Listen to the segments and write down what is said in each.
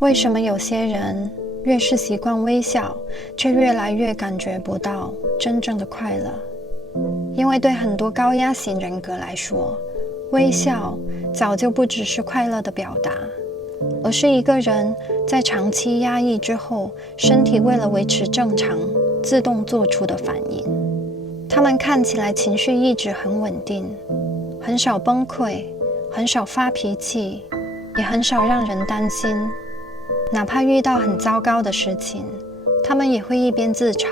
为什么有些人越是习惯微笑，却越来越感觉不到真正的快乐？因为对很多高压型人格来说，微笑早就不只是快乐的表达，而是一个人在长期压抑之后，身体为了维持正常自动做出的反应。他们看起来情绪一直很稳定，很少崩溃，很少发脾气，也很少让人担心。哪怕遇到很糟糕的事情，他们也会一边自嘲，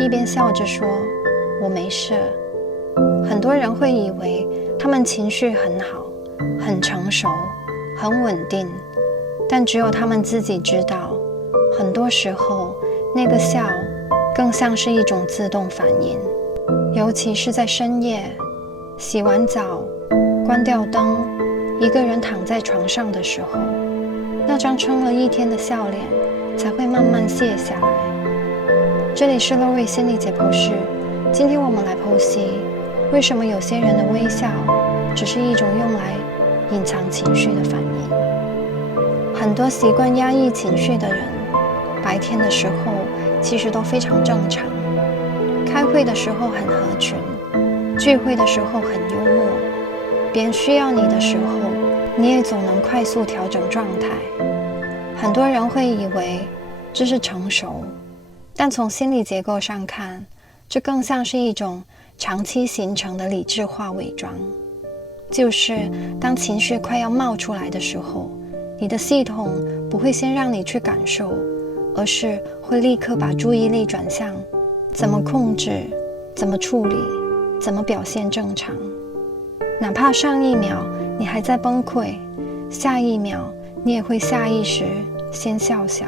一边笑着说：“我没事。”很多人会以为他们情绪很好，很成熟，很稳定，但只有他们自己知道，很多时候那个笑更像是一种自动反应。尤其是在深夜，洗完澡，关掉灯，一个人躺在床上的时候，那张撑了一天的笑脸才会慢慢卸下来。这里是 Lori 心理解剖室，今天我们来剖析为什么有些人的微笑只是一种用来隐藏情绪的反应。很多习惯压抑情绪的人，白天的时候其实都非常正常，开会的时候很合群，聚会的时候很幽默，别人需要你的时候，你也总能快速调整状态。很多人会以为这是成熟，但从心理结构上看，这更像是一种长期形成的理智化伪装。就是当情绪快要冒出来的时候，你的系统不会先让你去感受，而是会立刻把注意力转向怎么控制，怎么处理，怎么表现正常。哪怕上一秒你还在崩溃，下一秒你也会下意识先笑笑。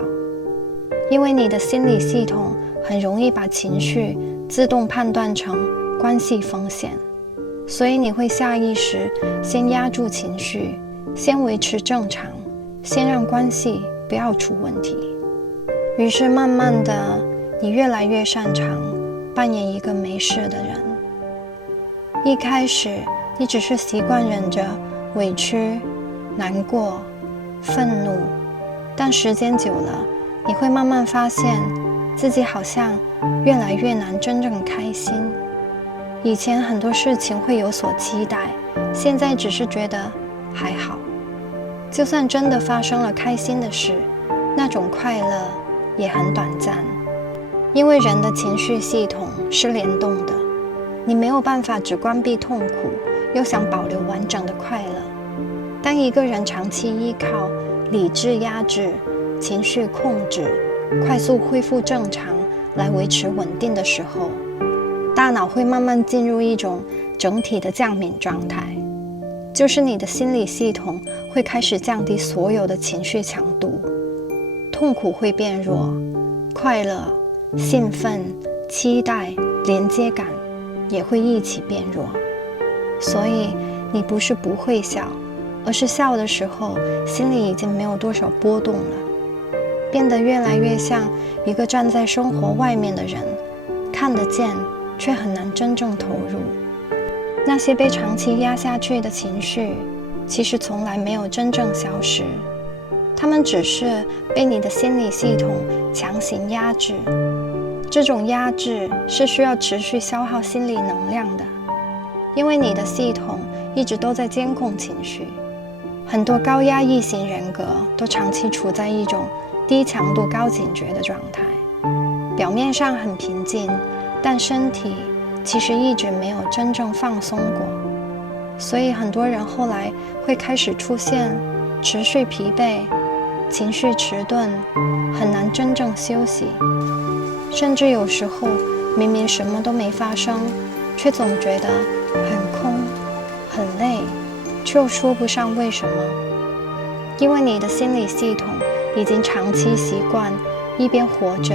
因为你的心理系统很容易把情绪自动判断成关系风险，所以你会下意识先压住情绪，先维持正常，先让关系不要出问题。于是慢慢的，你越来越擅长扮演一个没事的人。一开始你只是习惯忍着委屈、难过、愤怒，但时间久了，你会慢慢发现自己好像越来越难真正开心。以前很多事情会有所期待，现在只是觉得还好。就算真的发生了开心的事，那种快乐也很短暂。因为人的情绪系统是联动的，你没有办法只关闭痛苦，又想保留完整的快乐。当一个人长期依靠理智压制、情绪控制、快速恢复正常来维持稳定的时候，大脑会慢慢进入一种整体的降敏状态，就是你的心理系统会开始降低所有的情绪强度，痛苦会变弱，快乐、兴奋、期待、连接感也会一起变弱。所以你不是不会笑，而是笑的时候心里已经没有多少波动了，变得越来越像一个站在生活外面的人，看得见却很难真正投入。那些被长期压下去的情绪，其实从来没有真正消失，它们只是被你的心理系统强行压制。这种压制是需要持续消耗心理能量的，因为你的系统一直都在监控情绪。很多高压抑型人格都长期处在一种低强度高警觉的状态，表面上很平静，但身体其实一直没有真正放松过。所以很多人后来会开始出现持续疲惫、情绪迟钝，很难真正休息，甚至有时候明明什么都没发生，却总觉得很空、很累，却又说不上为什么。因为你的心理系统已经长期习惯一边活着，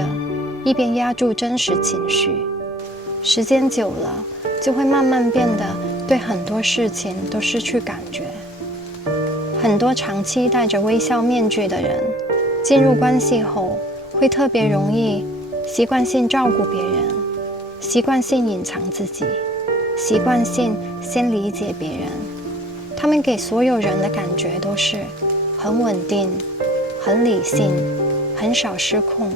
一边压住真实情绪，时间久了，就会慢慢变得对很多事情都失去感觉。很多长期戴着微笑面具的人，进入关系后，会特别容易习惯性照顾别人，习惯性隐藏自己，习惯性先理解别人。他们给所有人的感觉都是很稳定、很理性，很少失控，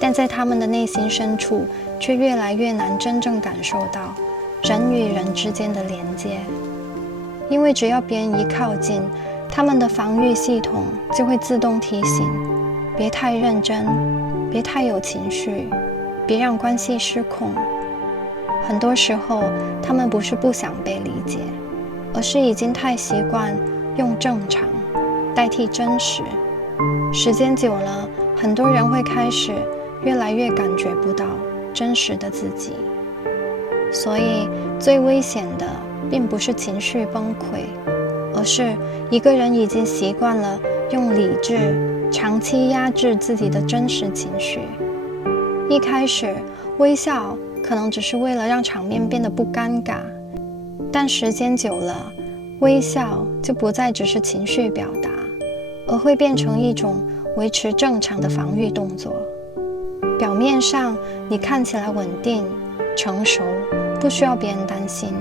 但在他们的内心深处，却越来越难真正感受到人与人之间的连接。因为只要别人一靠近，他们的防御系统就会自动提醒：别太认真，别太有情绪，别让关系失控。很多时候，他们不是不想被理解，而是已经太习惯用正常代替真实。时间久了，很多人会开始越来越感觉不到真实的自己。所以，最危险的并不是情绪崩溃，而是一个人已经习惯了用理智长期压制自己的真实情绪。一开始，微笑可能只是为了让场面变得不尴尬，但时间久了，微笑就不再只是情绪表达，而会变成一种维持正常的防御动作。表面上你看起来稳定、成熟，不需要别人担心，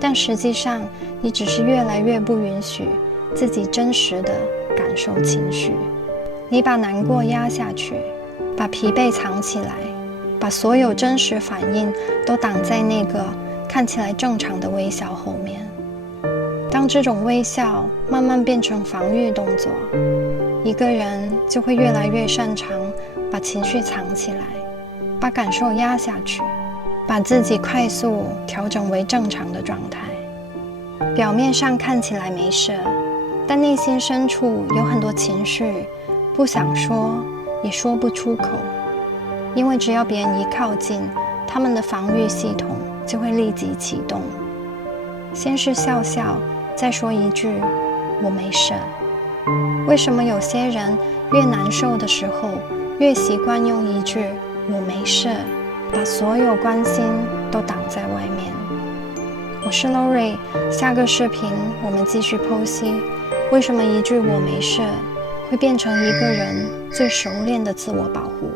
但实际上你只是越来越不允许自己真实的感受情绪。你把难过压下去，把疲惫藏起来，把所有真实反应都挡在那个看起来正常的微笑后面。当这种微笑慢慢变成防御动作，一个人就会越来越擅长把情绪藏起来，把感受压下去，把自己快速调整为正常的状态。表面上看起来没事，但内心深处有很多情绪不想说，也说不出口。因为只要别人一靠近，他们的防御系统就会立即启动。先是笑笑，再说一句“我没事”。为什么有些人越难受的时候，越习惯用一句“我没事”，把所有关心都挡在外面？我是 Lori， 下个视频我们继续剖析，为什么一句“我没事”会变成一个人最熟练的自我保护。